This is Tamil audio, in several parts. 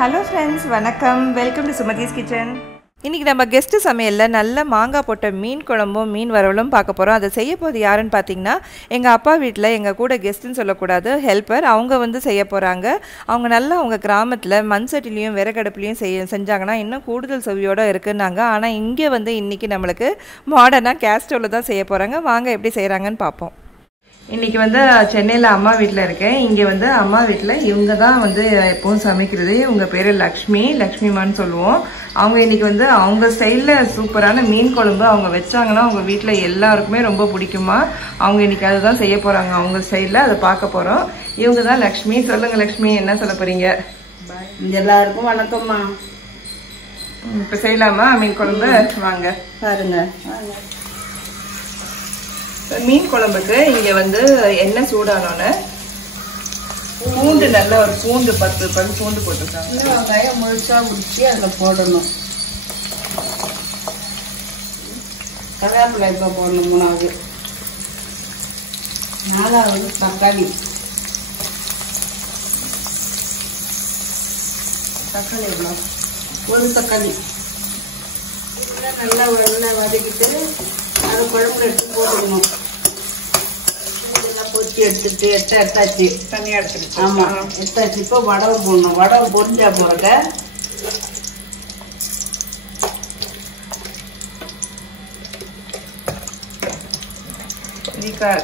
Hello friends, vanakkam. Welcome to Sumathi's Kitchen. இன்னைக்கு நம்ம கெஸ்ட் சமையல்ல நல்ல மாங்காய் போட்ட மீன் குழம்பும் மீன் வறுவலும் பார்க்க போறோம். அதை செய்ய போறது யாருன்னு பாத்தீங்கன்னா எங்க அப்பா வீட்ல எங்க கூட கெஸ்ட்னு சொல்லக்கூடாது ஹெல்பர் அவங்க செய்ய போறாங்க. அவங்க நல்லா அவங்க கிராமத்துல மண் சட்டிலையும் விறகடுப்புலயும் செஞ்சாங்கன்னா இன்னும் கூடுதல் சுவையோட இருக்குன்னாங்க. ஆனா இங்க இன்னைக்கு நம்மளுக்கு மாடர்னா கேஸ் ஸ்டவ்ல தான் செய்ய போறாங்க. வாங்க எப்படி செய்றாங்கன்னு பாப்போம். இன்னைக்கு சென்னையில் அம்மா வீட்டில் இருக்கேன். இங்கே அம்மா வீட்டில் இவங்க தான் எப்பவும் சமைக்கிறது. இவங்க பேர் லக்ஷ்மிமான்னு சொல்லுவோம். அவங்க இன்னைக்கு அவங்க ஸ்டைலில் சூப்பரான மீன் குழம்பு அவங்க வச்சாங்கன்னா அவங்க வீட்டில் எல்லாருக்குமே ரொம்ப பிடிக்குமா. அவங்க இன்னைக்கு அதுதான் செய்ய போகிறாங்க அவங்க ஸ்டைலில். அதை பார்க்க போகிறோம். இவங்க தான் லக்ஷ்மி. சொல்லுங்க லக்ஷ்மி, என்ன சொல்ல போறீங்க? எல்லாருக்கும் வணக்கம்மா. இப்போ செய்யலாமா மீன் குழம்பு? வாங்க பாருங்க. மீன் குழம்புக்கு இங்க எண்ணெய் சூடானோன்னு பூண்டு நல்ல ஒரு பூண்டு 10 பல் பூண்டு போட்டுருக்காங்க. வெங்காயம் முழுசா உரிச்சு அதுல போடணும். கருவேப்பிலை இப்ப போடணும். 3வது 4வது தக்காளி எவ்வளோ? 1 தக்காளி நல்லா வெள்ளை வதக்கிட்டு அது குழம்புல எடுத்து போட்டுக்கணும். இதெல்லாம் பொத்தி எடுத்துட்டு எடுத்தாச்சு. தனியாக எடுத்துட்டு. ஆமா, எடுத்தாச்சு. இப்போ வடவை போடணும். வடவை பொரிஞ்சா போறத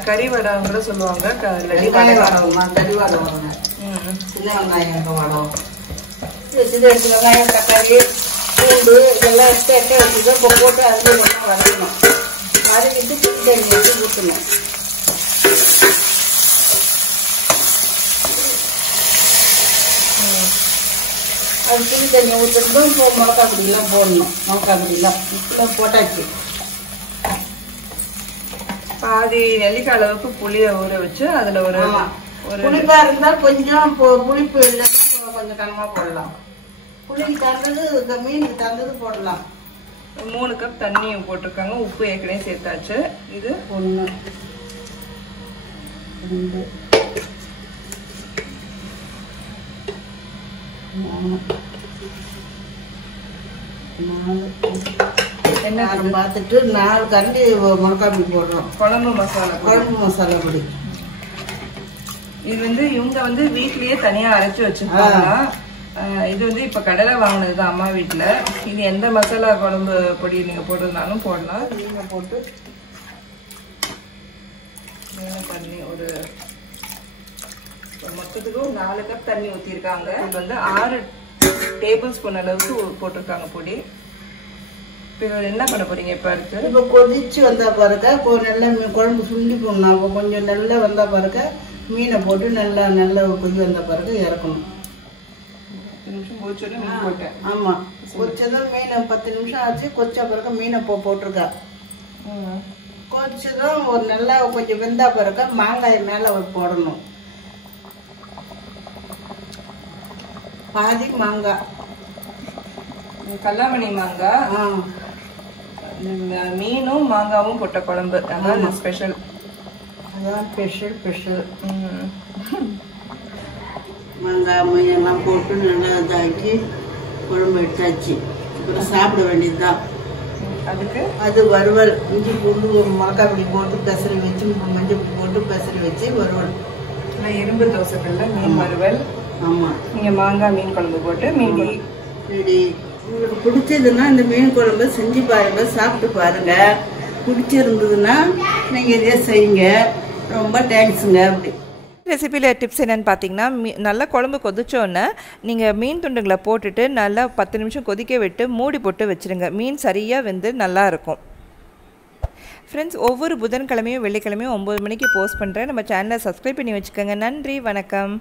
கறி வடகம் கூட சொல்லுவாங்க. கறி வடகம். சின்ன வெங்காயம் வடகம் எடுத்து வெங்காயம் தக்காளி பூண்டு இதெல்லாம் எடுத்து வச்சுட்டு இப்போ போட்டு அதுலேயே நல்லா வதக்கணும். வதக்கிட்டு புளி தண்ணி எடுத்து ஊற்றணும். அது புளி தண்ணி ஊற்றணும். இப்போ மிளகா பொடியெல்லாம் போடணும். மிளகா பொடியெல்லாம் இப்பெல்லாம் போட்டாச்சு. பாதி நெல்லிக்காய் அளவுக்கு புளியை ஊற வச்சு அதுல ஒரு புளிப்பா இருந்தால் கொஞ்சம் புளிப்பு இல்லைன்னா கொஞ்சம் கனமா போடலாம். புளிக்கு தந்தது மீனுக்கு தந்தது போடலாம். 3 கப் தண்ணி போட்டிருக்காங்க. உப்பு ஏற்கனவே சேர்த்தாச்சு. இது 1 2 4 என்ன பார்த்துட்டு 4 கரண்டி மிளகா பொடி போடுறோம். குழம்பு மசாலா பொடி. இது இவங்க வீட்லயே தனியா அரைச்சு வச்சிருக்காங்க. இது இப்ப கடையில வாங்கினதுதான் அம்மா வீட்டுல. இது எந்த மசாலா குழம்பு பொடி நீங்க போடுறதுனாலும் போடலாம். நீங்க போட்டு பண்ணி ஒரு மொத்தத்துக்கு 4 கப் தண்ணி ஊத்திருக்காங்க. இது 6 டேபிள் ஸ்பூன் அளவுக்கு போட்டிருக்காங்க பொடி. என்ன பண்ண போறீங்க? இப்ப இருக்கு இப்ப கொதிச்சு வந்தா பாருங்க. இப்போ நல்லா குழம்பு சுண்டி போடணும். அப்போ கொஞ்சம் நல்லா வந்தா பாருங்க மீனை போட்டு நல்லா கொதி வந்த பிறகு இறக்கணும். 10 நிமிஷம் கொதிச்சோட மீன் போட்டேன். ஆமா, கொதிச்சதும் மீனை 10 நிமிஷம் ஆச்சு. கொதிச்ச பிறகு மீனை போட்டிருக்கா. கொதிச்சதும் ஒரு நல்லா கொஞ்சம் வெந்தா பிறகு மாங்காய் மேல போடணும். பாதி மாங்காய், கல்லாமணி மாங்காய், மீனும் மாங்காவும் போட்ட குழம்பு. அதான் ஸ்பெஷல். அதான் ஸ்பெஷல். மாங்காய் மையெல்லாம் போட்டு நல்லா இதாக்கி குழம்பு எடுத்தாச்சு. அப்புறம் சாப்பிட வேண்டியதுதான். அதுக்கு அது வறுவல். இஞ்சி பூண்டு மிளகா பொடி போட்டு பெசரி வச்சு மஞ்சள் பொடி போட்டு பெசரி வச்சு வறுவல். இரும்பு தோசைகள்ல மீன் வறுவல். ஆமா, நீங்க மாங்காய் மீன் குழம்பு போட்டு மீன் ரெடி. உங்களுக்கு பிடிச்சதுன்னா இந்த மீன் குழம்பு செஞ்சு பாருங்க, சாப்பிட்டு பாருங்க. பிடிச்சிருந்ததுன்னா நீங்க இதே செய்யுங்க. ரொம்ப தேங்க்ஸுங்க. அப்படி ரெசிபியில் டிப்ஸ் என்னென்னு பார்த்தீங்கன்னா, நல்லா குழம்பு கொதிச்சோன்னே நீங்கள் மீன் துண்டுங்களை போட்டுட்டு நல்லா 10 நிமிஷம் கொதிக்க விட்டு மூடி போட்டு வச்சுருங்க. மீன் சரியாக வெந்து நல்லாயிருக்கும். ஃப்ரெண்ட்ஸ், ஒவ்வொரு புதன்கிழமையும் வெள்ளிக்கிழமையும் 9 மணிக்கு போஸ்ட் பண்ணுறேன். நம்ம சேனலை சப்ஸ்கிரைப் பண்ணி வச்சுக்கோங்க. நன்றி, வணக்கம்.